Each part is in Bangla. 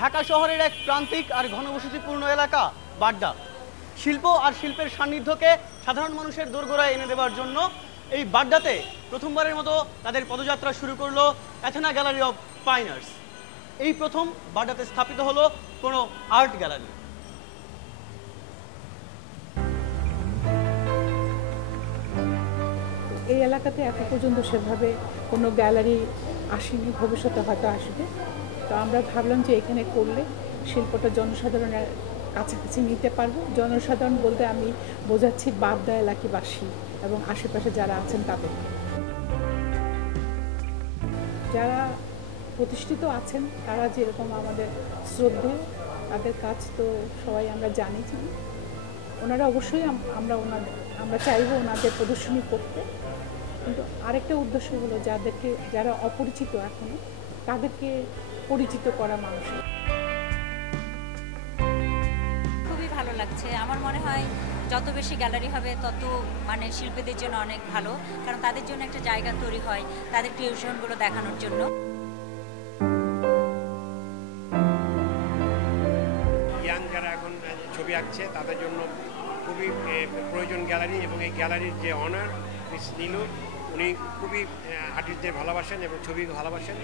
ঢাকা শহরের এক প্রান্তিক আর ঘনবসতিপূর্ণ এলাকা বাড্ডা। শিল্প আর শিল্পের সান্নিধ্যকে সাধারণ মানুষের দোরগোড়ায় এনে দেওয়ার জন্য এই বাড্ডাতে প্রথমবারের মতো তাদের পদযাত্রা শুরু করলো Athena gallery of fine arts. এই প্রথম বাড্ডাতে স্থাপিত হলো কোনো আর্ট গ্যালারি। এই এলাকাতে এখন পর্যন্ত সেভাবে কোনো গ্যালারি আসেনি, ভবিষ্যতে হয়তো আসবে। তো আমরা ভাবলাম যে এখানে করলে শিল্পটা জনসাধারণের কাছাকাছি নিতে পারবো। জনসাধারণ বলতে আমি বোঝাচ্ছি বাড্ডা এলাকাবাসী এবং আশেপাশে যারা আছেন তাদেরকে। যারা প্রতিষ্ঠিত আছেন তারা যেরকম আমাদের শ্রদ্ধেয়, তাদের কাজ তো সবাই আমরা জানি। ওনারা অবশ্যই আমরা চাইবো ওনাদের প্রদর্শনী করতে। কিন্তু আরেকটা উদ্দেশ্য হলো যারা অপরিচিত এখনো তাদেরকে পরিচিত করা মানুষের। খুবই ভালো লাগছে। আমার মনে হয় যত বেশি গ্যালারি হবে তত শিল্পীদের জন্য অনেক ভালো, কারণ তাদের জন্য একটা জায়গা তৈরি হয় তাদের ক্রিয়েশনগুলো দেখানোর জন্য। ইয়াং যারা এখন ছবি আঁকছে তাদের জন্য খুবই প্রয়োজন গ্যালারি, এবং এই গ্যালারির যে অনার মিস নীলু, উনি খুবই আর্টিস্টদের ভালোবাসেন এবং ছবি ভালোবাসেন।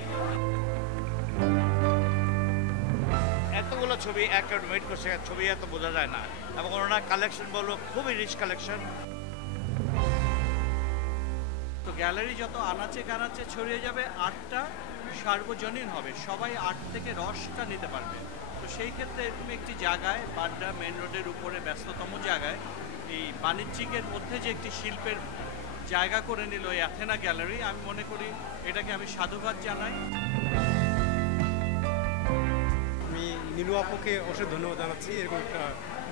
এতগুলো ছবি একটা ওয়েট করছে, ছবি এত বোঝা যায় না, এবং ওনার কালেকশন বললো খুবই রিচ কালেকশন। তো গ্যালারি যত আনাচে কানাচে ছড়িয়ে যাবে, আর্টটা সার্বজনীন হবে, সবাই আর্ট থেকে রসটা নিতে পারবে। তো সেই ক্ষেত্রে এরকম একটি জায়গায়, বাড্ডা মেন রোডের উপরে ব্যস্ততম জায়গায়, এই বাণিজ্যিকের মধ্যে যে একটি শিল্পের জায়গা করে নিল এই অ্যাথেনা গ্যালারি, আমি মনে করি এটাকে আমি সাধুবাদ জানাই। আমি নীলু আপুকে অবশ্যই ধন্যবাদ জানাচ্ছি এরকম একটা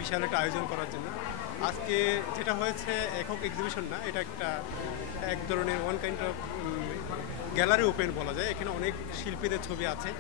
বিশাল একটা আয়োজন করার জন্য। আজকে যেটা হয়েছে একক এক্সিবিশন না, এটা এক ধরনের one kind of gallery open বলা যায়। এখানে অনেক শিল্পীদের ছবি আছে।